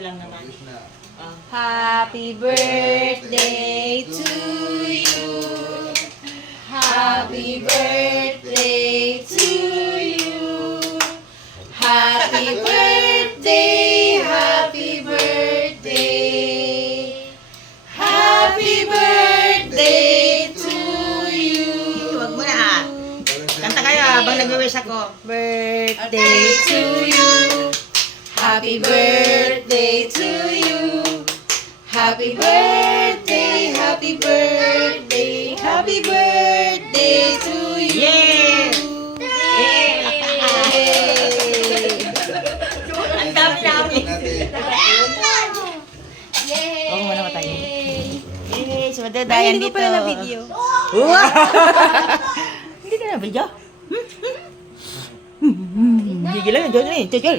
lang naman. Happy birthday to you. Happy birthday to you. Happy birthday, happy birthday. Happy birthday to you. Huwag mo na. Kanta kayo habang nag-wish ako. Birthday to you. Happy birthday to you. Happy birthday, happy birthday, happy birthday to you. Yeah! Ang dami namin. Yay! Oo, muna tayo. Yay! So, Ay, madadayan hindi dito. ko pala na video. Hindi ka na video? Gigil lang. Gigil.